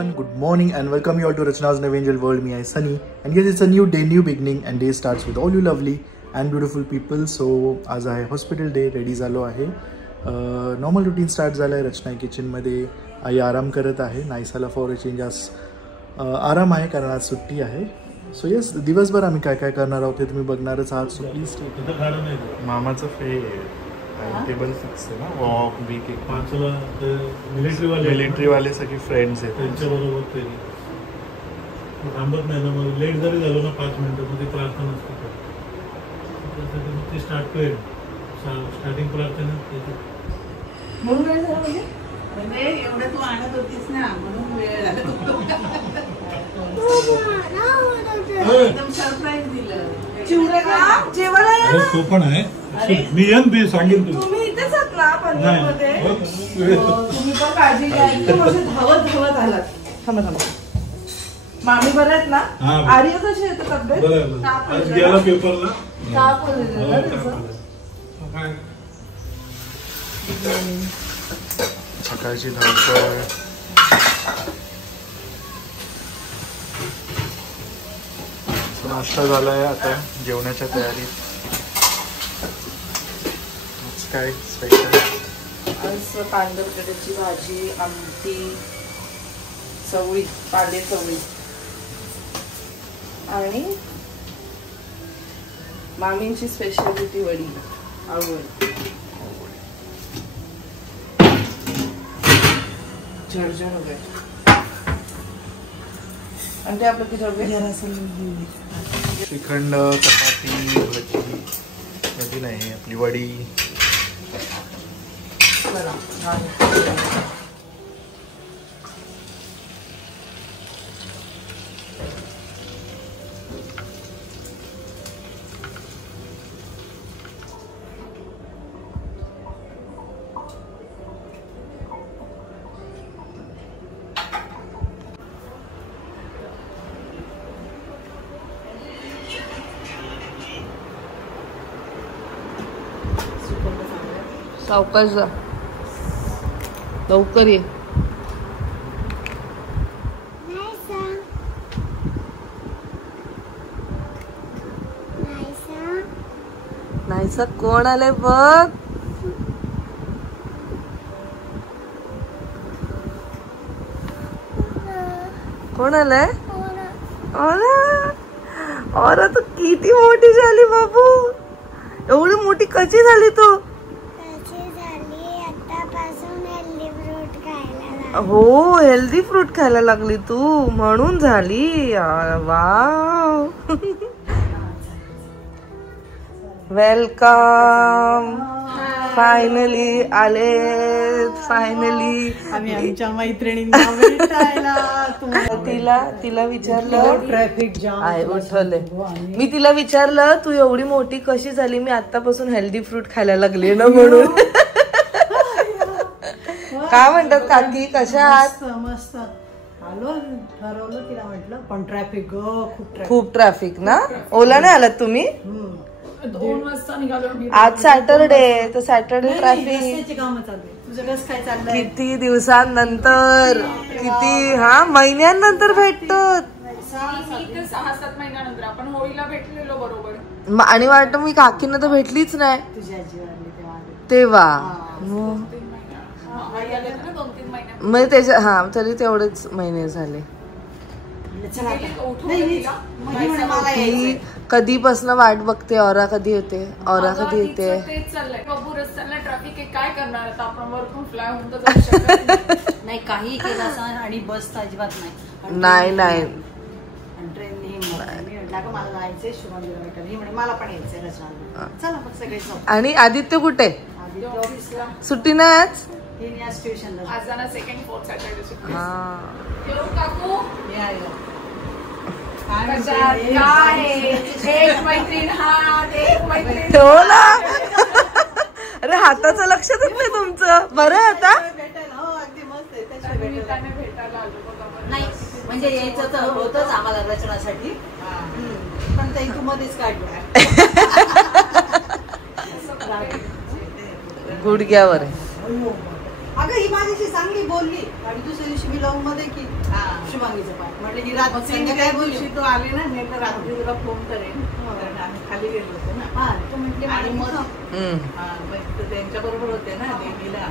everyone, good morning and welcome you all to Rachna's New Angel World. Me, I Sunny, and yes, it's a new day, new beginning, and day starts with all you lovely and beautiful people. So आज आहे hospital day, ready झालो आहे. Normal routine start झालं आहे. रचना किचनमध्ये आई आराम करत आहे. नाईसाला फॉर अ चेंज आज आराम आहे कारण आज सुट्टी आहे. सो येस, दिवसभर आम्ही काय काय करणार आहोत ते तुम्ही बघणारच आहात. सो प्लीज मामाचं टेबल फिक्स आहे ना, वॉक वीक एक मिलिटरी वाले सगळे फ्रेंड्स आहेत त्यांच्याबरोबर ते थांबत नाही ना. मग लेट जरी झालो ना 5 मिनिटं मध्ये प्रार्थना असते ते स्टार्ट करेल. स्टार्टिंग प्रार्थना म्हणून वेळ झाला म्हणजे एवढं तू आणत होतीस ना म्हणून वेळ झाला. एकदम सरप्राईज दिलं चिवरेला जेवायला. तो पण आहे. मी येईन सांगेन तुम्ही इथेच आहात ना पंजाबमध्ये. तुम्ही पण काळजी घ्या. एकदम असे धावत आलात. थांबा मामी बरं आहेत ना. आर्य कशी आहे तब्येत? गेला पेपरला ताप वगैरे सकाळची धावपळ. नाश्ता झालाय, आता जेवणाच्या तयारीत. काय स्पेशल? आज कांदा बटाट्याची भाजी, आमटी, चवळी, कांदे चवळी आणि मामींची स्पेशालिटी वडी, आवड झणझण वगैरे. आणि ते आपलं किती हवे? श्रीखंड, चपाती, भाजी, भाजी नाही आपली वडी. सावकाश जा, लवकर ये. नाहीसा कोण आलंय बघ. कोण आलंय? और तू किती मोठी झाली बाबू. एवढी मोठी कशी झाली तू? हो, हेल्दी फ्रूट खायला लागली तू म्हणून झाली. वाव. वेलकम. फायनली आले. फायनली आम्ही आमच्या मैत्रिणींना भेटायला. तिला विचारलं ट्रॅफिक जाम आहे उठवले. मी तिला विचारलं तू एवढी मोठी कशी झाली. मी आतापासून हेल्दी फ्रूट खायला लागली ना म्हणून. काय म्हणतात काकी, कशा आहात? मस्त आलो. ठरवलं तिला म्हटलं पण ट्रॅफिक खूप ट्रॅफिक ना. ओला नाही आलात तुम्ही? 2 वाजता निघालो. आज सॅटरडे तर सॅटरडे ट्रॅफिक. काम चालू. तुझं कसं काय चाललंय? किती दिवसांनंतर, किती महिन्यांनंतर भेटतो. 6-7 महिन्यानंतर आपण होळीला भेटलेलो बरोबर. आणि वाटतं मी काकींना तर भेटलीच नाही तुझी आजी वारली तेव्हा. मग त्याच्या तरी तेवढेच महिने झाले. कधीपासून वाट बघते औरा कधी येते, औरा कधी येते. तेच चाललंय बाबू रस्त्याला ट्रॅफिक आहे, काय करणार आता आपण. वरतून फ्लाय होऊन तर जाऊ शकत नाही. काही केलं असं. आणि बस तर अजिबात नाही. नाही ट्रेन मला जायचंय शुभांगीला भेटायला. म्हणे मला पण यायचंय रचना. चला मग सगळे. आणि आदित्य कुठे? ऑफिसला सुट्टी नाही आज. आज जाणार सेकंड 4th सॅटरडे सुट्टी. काकू हो ना. अरे हाताचं लक्षातच नाही तुमचं. बरं आता नाही म्हणजे यायचं तर होतच आम्हाला रचनासाठी. पण ते तू मध्येच काढलं. गुडघ्यावर. अगं ही माझ्याशी चांगली बोलली आणि दुसऱ्या दिवशी मी लावून मध्ये की शुभांगीचं पाय. म्हटलं की रात संध्याकाळी बोलली तू आली ना, नाही तर रात्री तुला फोन करेन, कारण आम्ही खाली गेलो होतो ना. हा तू म्हटली आणि मग त्यांच्या बरोबर होते ना देवीला,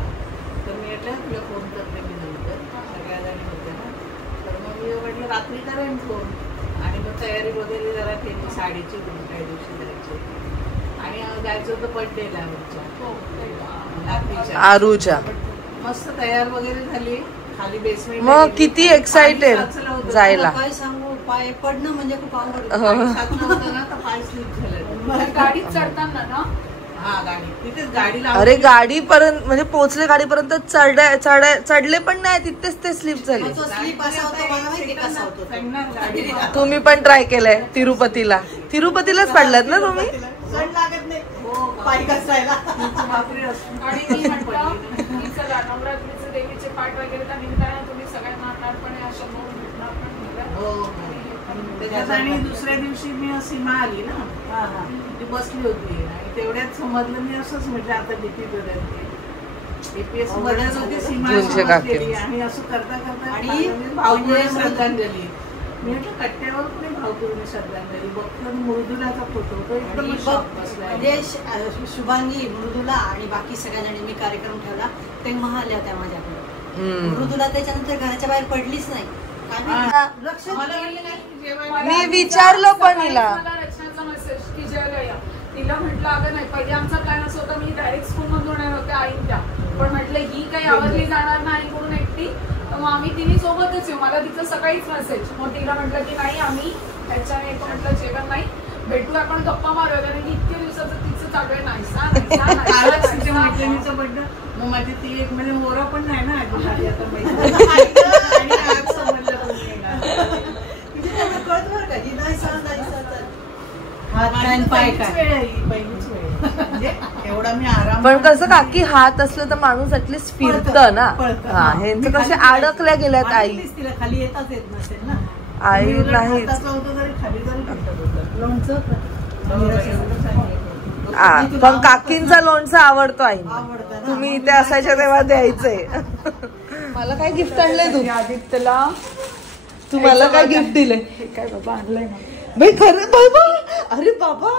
तर मी म्हटलं तुला फोन करते मी नंतर, सगळ्या जणी होते ना. तर मग मी म्हटलं रात्री करेन फोन. आणि मग तयारी वगैरे जरा केली साडीची, काही दिवशी जायची आणि जायचं होतं बर्थडेला आरूच्या. मस्त तयार वगैरे झाली, खाली बेसमेंट. मग किती एक्साइटेड जायला. काय सांगू, पाय पडणं म्हणजे खूप आवडत होतं ना, तर पाय स्लिप झालं गाडीत चढताना ना. हा गाडी तिथेच गाडी अरे गाडीपर्यंत म्हणजे पोहोचले, गाडीपर्यंत चढले पण नाही, तिथेच ते स्लिप झाले. स्लीप असा होतो मला माहिती कसा होतो. तुम्ही पण ट्राय केलंय तिरुपतीला. तिरुपतीलाच पडलात ना तुम्ही. सण लागत नाही पाय घसरायला. आणि मी म्हटलं की चला नवरात्रीचे देवीचे पाठ वगैरे त्या निमित्ताने तुम्ही सगळ्यांना आणणारपणे अशा नोंद भेटणार पण त्याच्यात. आणि दुसऱ्या दिवशी मी सीमा आली ना, ती बसली होती आणि तेवढ्यात समजलं, मी असंच म्हटलं आता डीपी बदलते, एपीएस बदलत होती सीमा आणि असं करता करता आणि भाऊपुरी श्रद्धांजली. मी म्हटलं कट्ट्यावर पण भाऊपुरी श्रद्धांजली बघतो, मृदुलाचा फोटो तो एकदम म्हणजे शुभांगी, मृदुला आणि बाकी सगळ्या जणींनी कार्यक्रम ठेवला तेव्हा आल्या होत्या माझ्याकडे. मृदुला त्याच्यानंतर घराच्या बाहेर पडलीच नाही. मी विचारलं पण हिला, रचनाचा मेसेज की जेवायला या. तिला म्हटलं अगं नाही, पहिले आमचा प्लॅन असं होता मी डायरेक्ट स्कूल मधून येणार होते आई त्या, पण म्हटलं ही काही आवरली जाणार नाही म्हणून एकटी, तर मग आम्ही तिन्ही सोबतच येऊ. मला तिचं सकाळीच मेसेज, मग तिला म्हटलं की नाही आम्ही ह्याच्याने येतो, म्हटलं जेवण नाही भेटू आपण गप्पा मारूया, कारण की इतके दिवसाचं तिचं चालू आहे मैत्रिणीचं बड्डे. मग माझी ती एक म्हणजे मोरा पण नाही ना आधी आता एवढा मी आराम. पण कसं काकी हात असलं तर माणूस ऍटलीस्ट फिरत ना. हा ह्यांचं कसे अडकल्या गेल्यात. आई तिला खाली येताच येत नसेल ना. आई नाही पण काकींचा लोणचं आवडतो आई. तुम्ही इथे असायच्या तेव्हा द्यायचंय. मला काय गिफ्ट आणलंय तू आदित्यला? तुम्हाला काय गिफ्ट दिलंय? काय बाबा आणलंय ना भाई खरं बाबा. अरे बाबा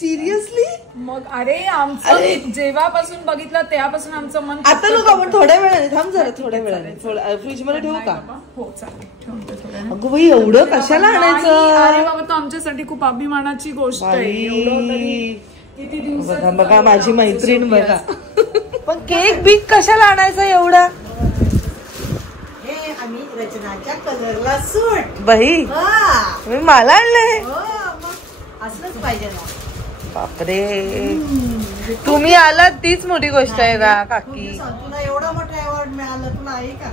सिरियसली. मग अरे आमचं जेव्हापासून बघितलं तेव्हापासून आमचं मन. आता लोक आपण थोड्या वेळाने थांब जरा, थोड्या वेळाने फ्रीज मध्ये ठेवू का? हो चालेल. अगं बाई एवढं कशाला आणायचं? अरे बाबा तो आमच्यासाठी खूप अभिमानाची गोष्ट आहे. किती दिवस बघा माझी मैत्रीण बघा. पण केक बीक कशाला आणायचा एवढा? हे आम्ही रचनाच्या कलरला सूट बाई मी मला आणलंय. असलंच पाहिजे ना. बापरे तुम्ही आलात तीच मोठी गोष्ट आहे ना काकी. तुला एवढा मोठा अवॉर्ड मिळाला, तुला आहे का?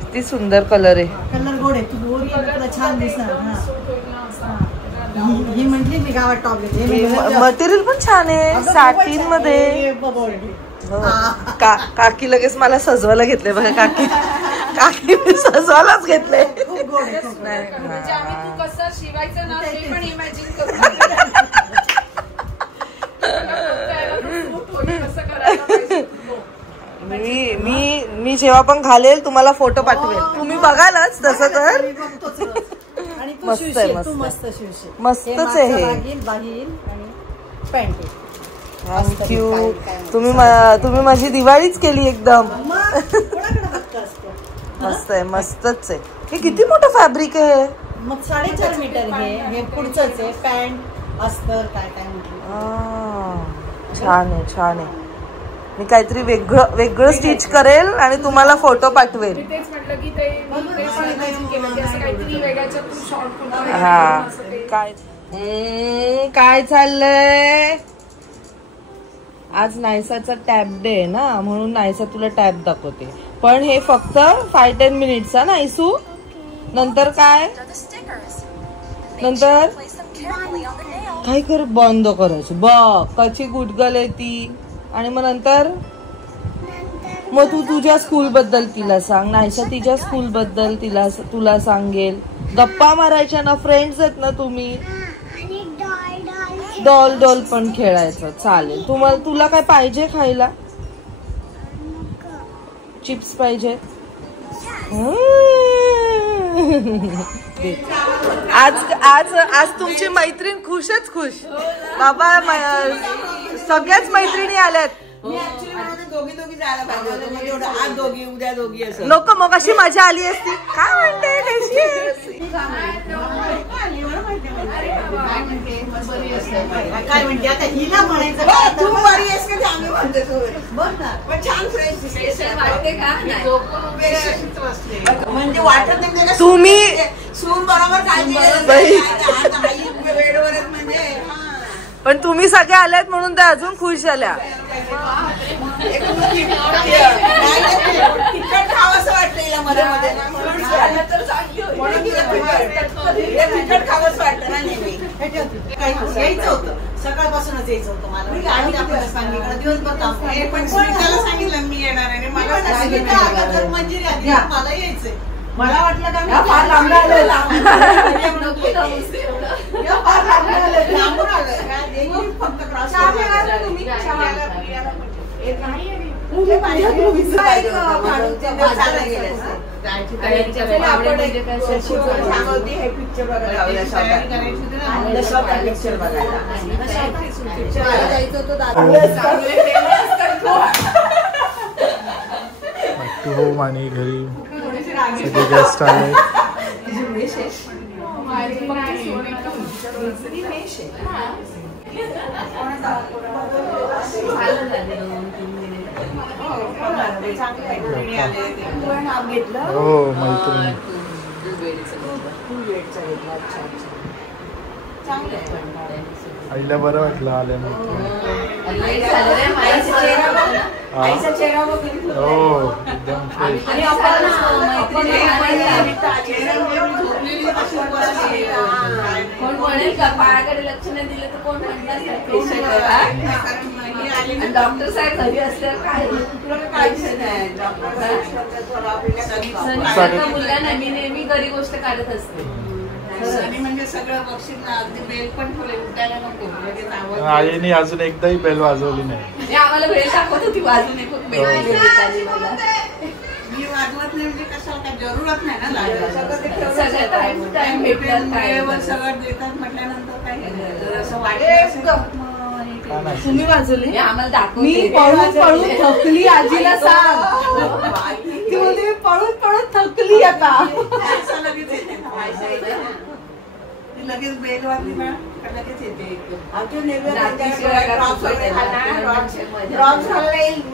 किती सुंदर कलर आहे. कलर गोड आहे. तू गोरी तुला छान दिसणार. ही म्हटली मी गावात टॉप घेते. मटेरियल पण छान आहे साटीन मध्ये. काकी लगेच मला सजवायला घेतले बघा. काकी काकी मी सजवायलाच घेतले. म्हणजे आम्ही तू कसं शिवायचं ना ते पण इमॅजिन करू. मी जेव्हा पण घालेल तुम्हाला फोटो पाठवेल. तुम्ही बघालच तसं तर. मस्त आहे मस्तच आहे हे. थँक्यू. तुम्ही माझी दिवाळीच केली एकदम. मस्त आहे मस्तच आहे. हे किती मोठं फॅब्रिक आहे. मग 4.5 मीटर हे पुढचंच आहे. पॅन्ट अस्तर काय काय म्हटलं. छान आहे छान आहे. मी काहीतरी वेगळं स्टिच करेल आणि तुम्हाला फोटो पाठवेल. हा काय चाललंय. आज नायसाचा टॅब डे आहे ना, म्हणून नायसा तुला टॅब दाखवते. पण हे फक्त 5-10 मिनिट्स ना नायसू. नंतर काय नंतर काय कर बंद करायचं. बघ कशी गुडगल आहे ती. आणि मग नंतर मग तू तुझ्या स्कूल बद्दल तिला सांग. नायसा तिच्या स्कूल बद्दल तुला सांगेल. गप्पा मारायच्या ना, फ्रेंड्स आहेत ना तुम्ही. डॉल पण खेळायचं चालेल. तुला काय पाहिजे खायला? चिप्स पाहिजे. आज आज आज तुमची मैत्रीण खुशच खुश बाबा. सगळ्याच मैत्रिणी आल्यात. दोघी जायला पाहिजे. आज दोघी उद्या दोघी असं नको मग अशी मजा आली असती. काय म्हणते कशी आहे? काय म्हणते आता हिला म्हणायचं तू बरी आहेस का आम्ही म्हणते तू बघ ना पण छान फ्रेश वाटते का म्हणजे वाटत नाही तुम्ही सून बरोबर काळजी वेळेवर म्हणजे. पण तुम्ही सगळे आल्यात म्हणून त्या अजून खुश झाल्या. तिखट खावंसं वाटतं हिला मध्ये मध्ये तिखट खावंसं वाटतं ना नेहमी. यायचं होतं सकाळपासूनच यायचं होतं मला. मी सांगितलं दिवसभर पण सांगितलं मी येणार आहे. मला मंजिरी आली मला यायचंय. मला वाटलं का फार लांब फक्त पिक्चर बघायला जायचं होतं आणि घरी सगळे गेस्ट आले. हो मैत्रिणी आईला बरं वाटलं आल्यानंतर. हो एकदम फ्रेश. कोण म्हणेल का पायाकडे लक्ष नाही दिलं तर कोण म्हणणार. डॉक्टर साहेब घरी असल्यावर काय मुलं नाही. मी नेहमी घरी गोष्ट काढत असते. म्हणजे सगळं बक्षीस अगदी बेल पण ठेवले उठायला नको. आईने अजून एकदाही बेल वाजवली नाही. आम्हाला बेल दाखवत होती वाजून एक बेल. मी वाजवत नाही म्हणजे कशाला काय जरूरत नाही ना. सगळं टाइम भेटलं सगळं देतात म्हटल्यानंतर काय असं वाटत. तुम्ही वाजवली आम्हाला दाखव. मी पळून पळून थकली. आजीला सांग ती बोलते मी पळून पळून थकली आता. लगेच बेल वाजली ना लगेच येते.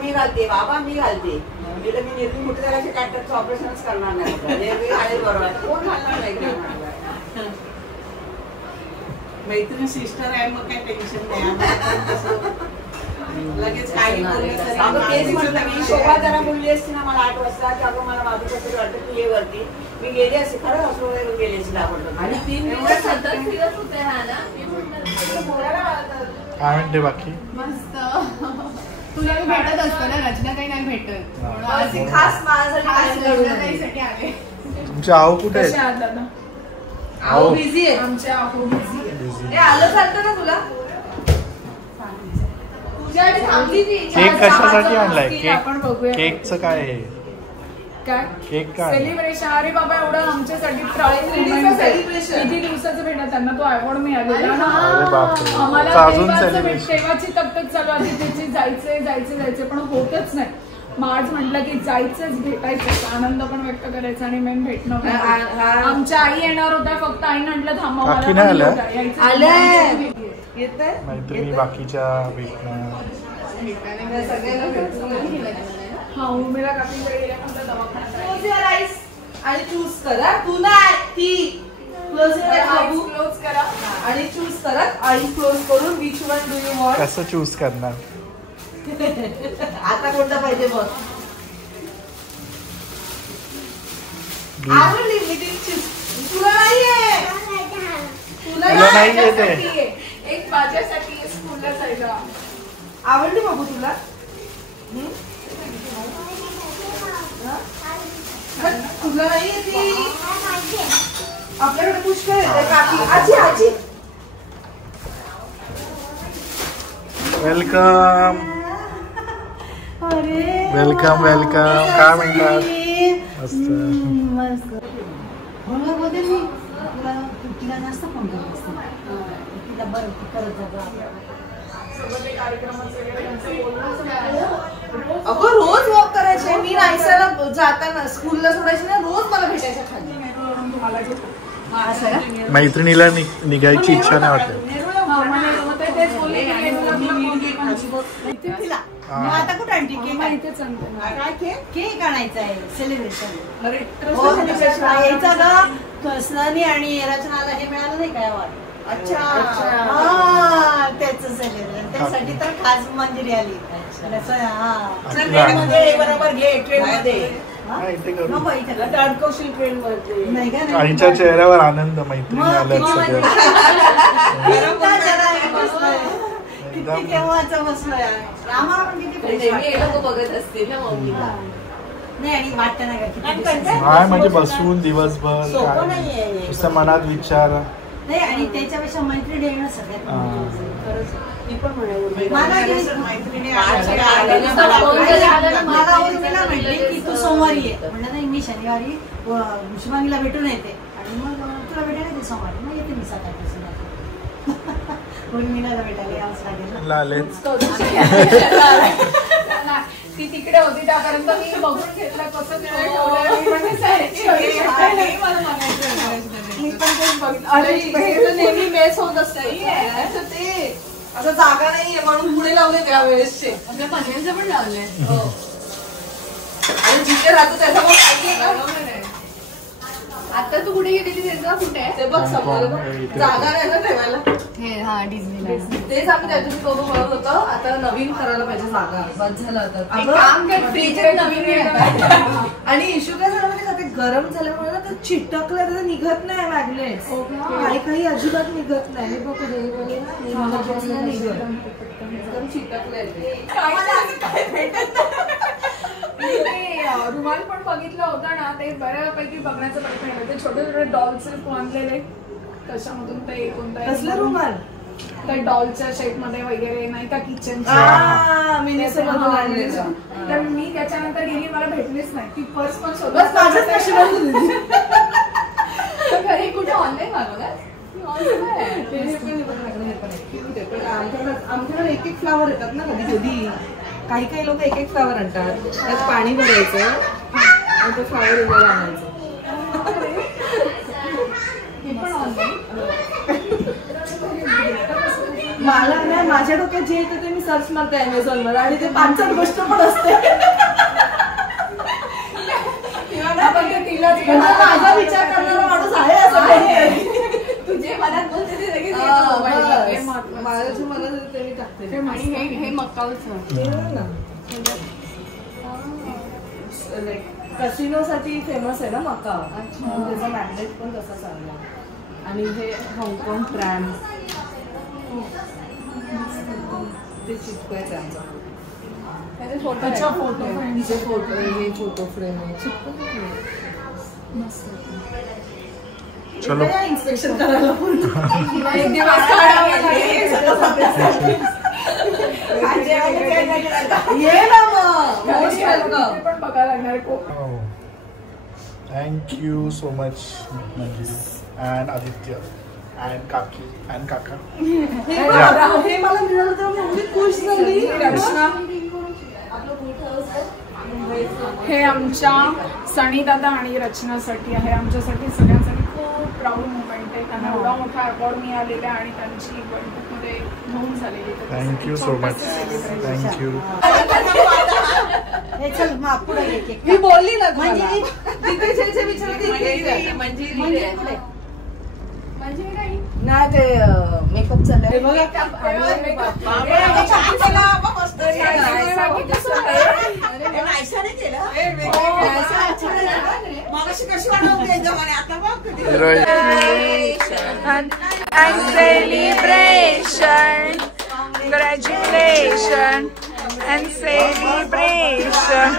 मी घालते बाबा मी घालते. मी निर्मी मोठे झाल्याचे डॉक्टरचं ऑपरेशनच करणार नाही. बरोबर कोण घालणार नाही. मैत्रिणी सिस्टर आहे मग काही टेन्शन नाही. लगेच काही शोभा जरा बोलली असती ना मला 8 वाजता की अगं मला माझं कसं वाटतं तू ये वरती. मी गेली असते खरं हॉस्पिटलवर गेली असते आपण. आणि 3 दिवस सतत फिरत होते ना. काय म्हणते बाकी. मस्त. तुला मी भेटत असतो ना. रचना काही नाही भेटत. खास माझ्यासाठी आले. तुमचे आहो कुठे आहेत. आहो बिझी आहे. आमचे आहो बिझी आहे. आलं चालतं ना तुला. केक कशासाठी आणलाय. केकचं काय आहे. केक काय सेलिब्रेशन. अरे बाबा एवढं आमच्यासाठी किती दिवसाचं भेटत त्यांना तो अवॉर्ड मिळालेला ना. आम्हाला तेव्हाची तकतक चालू आधी त्याची जायचे पण होतच नाही. मग आज म्हटलं की जायचंच भेटायचं. आनंद पण व्यक्त करायचा आणि मेन भेटणं. आमच्या आई येणार होत्या फक्त आईने म्हटलं थांबा मैत्रिणी बाकीच्या भेटणं. हा उमेला काकीकडे गेल्यानंतर दवाखान्यात. आणि चूज करा. तू नाही ती क्लोज करा आणि चूज करा. आई क्लोज करून which one do you want. कसं चूज करणार. आता कोणता पाहिजे बघ. आवडली मी तुला नाहीये. तुला नाहीये ते. एक माझ्यासाठी स्कूलला जायला. आवडली बाबू तुला. तुला नाहीये ती. आपल्याकडे पुष्कळ येते. काकी आजी आजी वेलकम वेलकम वेलकम. काय म्हणतात मध्ये मी तिला जास्त फोन करत असते, तिला बरं करत जातो. अगं रोज वॉक करायचे. मी नाईसाला जाताना स्कूलला सोडायचे ना, रोज मला भेटायच्या खाली. मैत्रिणीला निघायची इच्छा नाही वाटत. आता कुठं आणते केक आणायचा आहे सेलिब्रेशन. यायचा ग स्नानी आणि रचनाला हे मिळालं नाही काय वाट. अच्छा त्याचं सेलिब्रेशन, त्यासाठी तर खास मंजिरी आली. बरोबर घे ट्रेन मध्ये आईच्या चेहऱ्यावर आनंद, मैत्रिणी आल्यात सगळं. किती केव्हाचं बसलोय आम्हाला पण किती बघत असते ना मम्मीला. नाही आणि वाटतं नाही काय म्हणजे बसून दिवसभर नुसतं मनात विचार नाही. आणि त्याच्यापेक्षा मैत्रीण येणं सगळ्यात म्हटले की तू सोमवारी ये. म्हणलं नाही मी शनिवारी शुभांगीला भेटून येते आणि मग तुला भेटायला येते सोमवारी. मग येते मी सकाळपासून. उर्मिला भेटायला यावंच लागेल. ती तिकडे होती त्यापर्यंत मी बघून घेतलं कसं नेहमी मेस होत असते. ते आता जागा नाहीये म्हणून पुढे लावले त्यावेळेसचे. आपल्या पनवेलचे पण लावले आणि जिथे राहतो त्याचा मग आता तू कुठे गेली त्याचा कुठे आहे ते बघ. समोर जागा नाही ना ठेवायला. हा डिझनीला तेच आम्ही त्या दिवशी बघून म्हणत होतो आता नवीन करायला पाहिजे जागा. बस झालं आता काम काय फ्रीज नवीन. आणि इश्यू काय झाला म्हणजे ते गरम झाल्यामुळे ना ते चिटकलं तर निघत नाही मॅग्नेट. काही काही अजिबात निघत नाही. हे बघ चिटकलंय रुमाल पण बघितलं होतं ना ते बऱ्यापैकी बघण्याचा प्रयत्न केला. ते छोटे छोटे डॉल्स बांधलेले कशामधून ते कोणता रुमाल त्या डॉलच्या शेप मध्ये वगैरे नाही का किचनच्या तर मी त्याच्यानंतर गेली मला भेटलीच नाही. ती पर्स पण शोधत घरी कुठे ऑनलाईन मागवलं. आमच्याकडे एक एक फ्लावर येतात ना कधी कधी. काही काही लोक एक एक फ्लावर आणतात त्यात पाणी भरायचं आणि ते फ्लावर उभं आणायचं. मला नाही माझ्या डोक्यात जे येतं ते मी सर्च मारते अमेझॉन वर आणि ते 5-6 गोष्ट पण असते. माझा विचार करणारा माणूस आहे असं तुझे मनात बोलते ते माझ्या मला ते मी टाकते. हे मकाऊचं कसिनो साठी फेमस आहे ना मकाऊ. त्याचा मॅग्नेट पण तसा चांगला. आणि हे हाँगकाँग ट्रॅम ते चिटकायचं आमचा फोटो हे फोटो फ्रेम चलो इन्स्पेक्शन करायला ये ना पण बघायला लागणार. Thank you so much Manjiri and Aditya and काकी अँड काका. हे मला मिळालं तर मी खुश झाली. हे आमच्या सनी दादा आणि रचनासाठी आहे. आमच्यासाठी सगळ्यांसाठी खूप प्राऊड मुवमेंट आहे. त्यांना एवढा मोठा अवॉर्ड मिळालेला आणि त्यांची वर्ल्डकपमध्ये नोंद झालेली. Thank you so much. थँक्यू. मी बोलली ना मंजिरी नाही ते मेकअप चाललंय. And celebration, congratulations and celebration.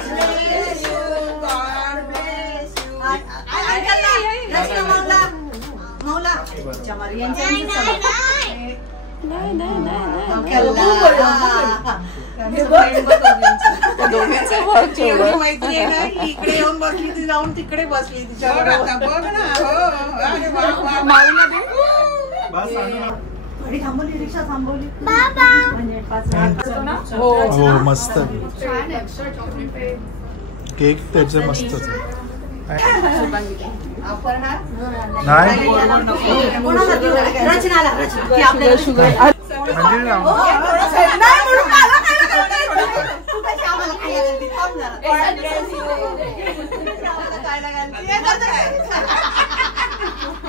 दोघींचं बघ एवढी मैत्री आहे ना, इकडे येऊन बसली ती, जाऊन तिकडे बसली तिच्या बघ ना. गाडी थांबवली, रिक्षा थांबवली. हो मस्त केक त्याचं मस्तच नाही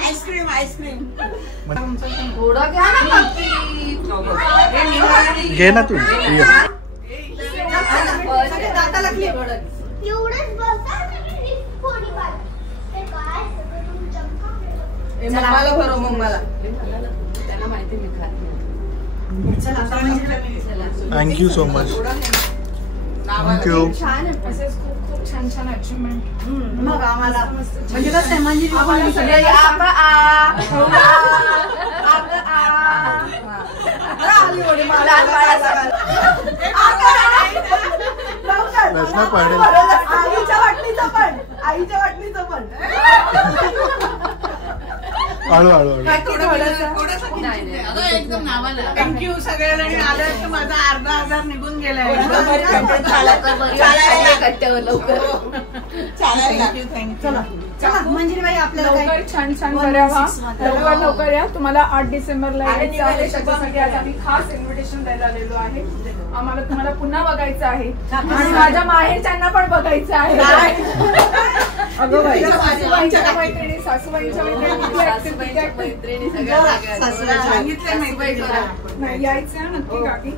आईस्क्रीम आईस्क्रीम घे ना तू मम्माला भरो मम्माला थँक्यू सो मच थँक्यू खूप छान छान अचिव्हमेंट मग आम्हाला म्हणजे कसं आहे म्हणजे आईच्या वाटणीचं पण हळूहळू एकदम नावाला थँक्यू सगळ्यांनी आलं तर माझा अर्धा हजार निघून गेलाय. मंजिरीबाई आपल्याला छान छान करावा, लवकर या. तुम्हाला 8 डिसेंबरला आम्ही खास इन्व्हिटेशन द्यायला आलेलो आहे. आम्हाला तुम्हाला पुन्हा बघायचं आहे आणि माझ्या माहेरच्यांना पण बघायचं आहे. सासूबाईंच्या मैत्रिणी नाही यायचं नक्की काकी,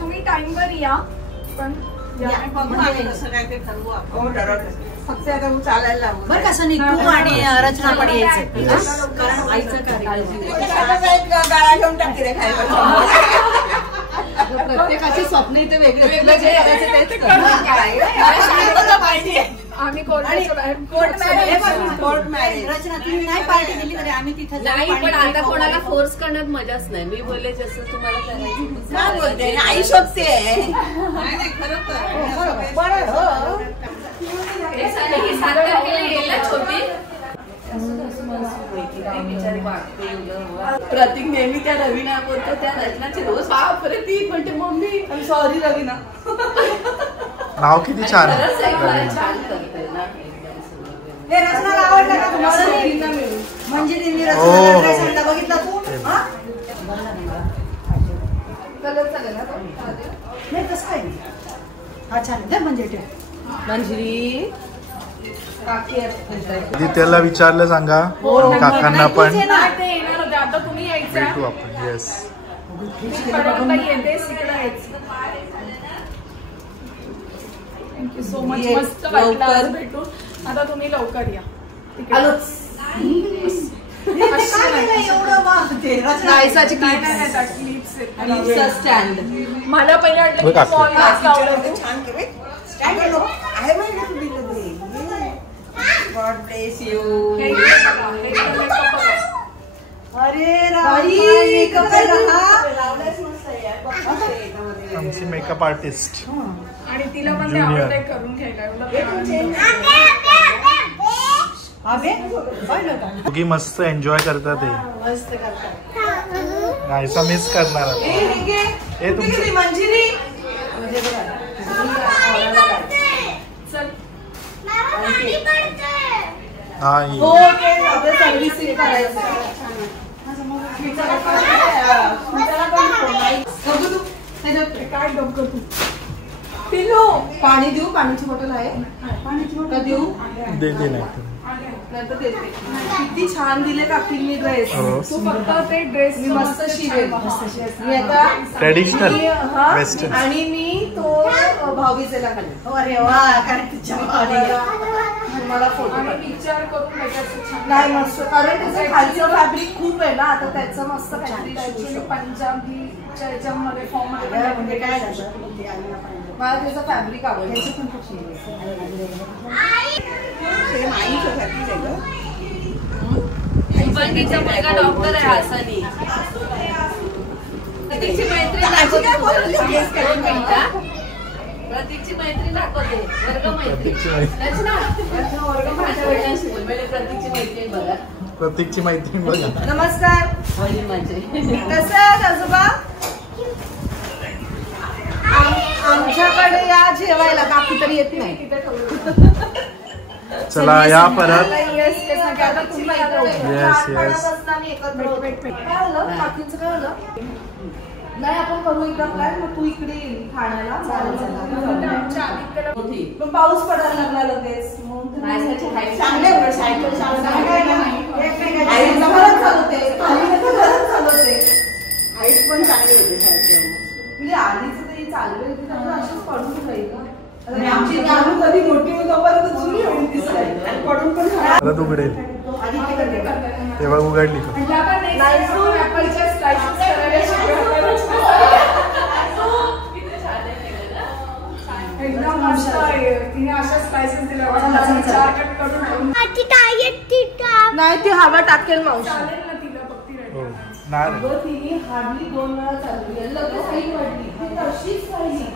तुम्ही टाइमवर या. पण फक्त आता चालायला लावू बरं कसं नाही तू आणि रचना पण यायचं कारण आईचं गाळा घेऊन टाकी रे खायला. प्रत्येकाची स्वप्न इथे वेगळे आम्ही कोर्ट मॅरेज रचना तुम्ही नाही पार्टी दिली तरी आम्ही तिथे नाही. पण आता कोणाला फोर्स करण्यात मजाच नाही. मी बोलले जसं तुम्हाला करायचं आई शोधते छोटी प्रतीक नेहमी त्या रवीना बोलतो, त्या रचनाचे रोज बापरे ती म्हणते मम्मी सॉरी रवीना. नाव किती छान छान करते ना. रचनाला आवडलं का तुम्हाला? मंजिरींनी रचनाला ड्रेस आणला बघितला तू? नाही कसं काय हा छान आहे मंजिरी. मंजिरी त्याला विचारलं सांगा काकांना पण ते येणार होते, आता तुम्ही यायचं भेटू आपण. Yes thank you so much. मस्त वाटलं भेटून. आता तुम्ही लवकर या. स्टँड मला पहिल्या गॉड ब्लेस यू. आमची मेकअप आर्टिस्ट आणि तिला पण ते आवडतंय करून घ्यायला. दोघी मस्त एन्जॉय करतात. नाहीसा मिस करणार हे तुमची मंजिरी नाही सर्व्हिसिंग करायचं. काय डोकं तू पिल्लू पाणी देऊ? पाण्याची बॉटल आहे का देऊ? देते नाही नंतर देते. किती छान दिले काकींनी ड्रेस. तू फक्त ते ड्रेस मी मस्त शिवेल. मी आता ट्रेडिशनल वेस्टर्न आणि मी तो भाऊबीजेला खाली. अरे वा कारण मला फोटो विचार करून भेटायचं. नाही मस्त कारण त्याचं खालचं फॅब्रिक खूप आहे ना. आता त्याचं मस्त ऍक्च्युली पंजाबीच्या याच्यामध्ये फॉर्म म्हणजे काय झालं मला त्याचं फॅब्रिक आवडलं. मुलगा डॉक्टर आहे हासानी. प्रतीकची मैत्रीण प्रतीकची मैत्रीण दाखवतो. प्रतीकची मैत्रीण. प्रतीकची मैत्रीण बघा. नमस्कार. कसं आहे आजोबा? आमच्याकडे या जेवायला, काकी तरी येत नाही. चला या परत. Yes yes. काकींचं काय झालं? नाही आपण करू एकदा प्लॅन, मग तू इकडे ये ठाण्याला. पण पाऊस पडायला लागला लगेच. हाईट पण चांगली होते म्हणजे आधीच तरी चालू होती अशीच पडून जाईल का? आमची गाणं कधी मोठी होईल तोपर्यंत जुनी होईल दिसायला. पडून पण परत उघडेल तेव्हा उघडली का? नाही ती हवा टाकेल मावशी. तिने हार्डली 2 वेळा चालली लगेच आई वाढली ती तशीच राहिली.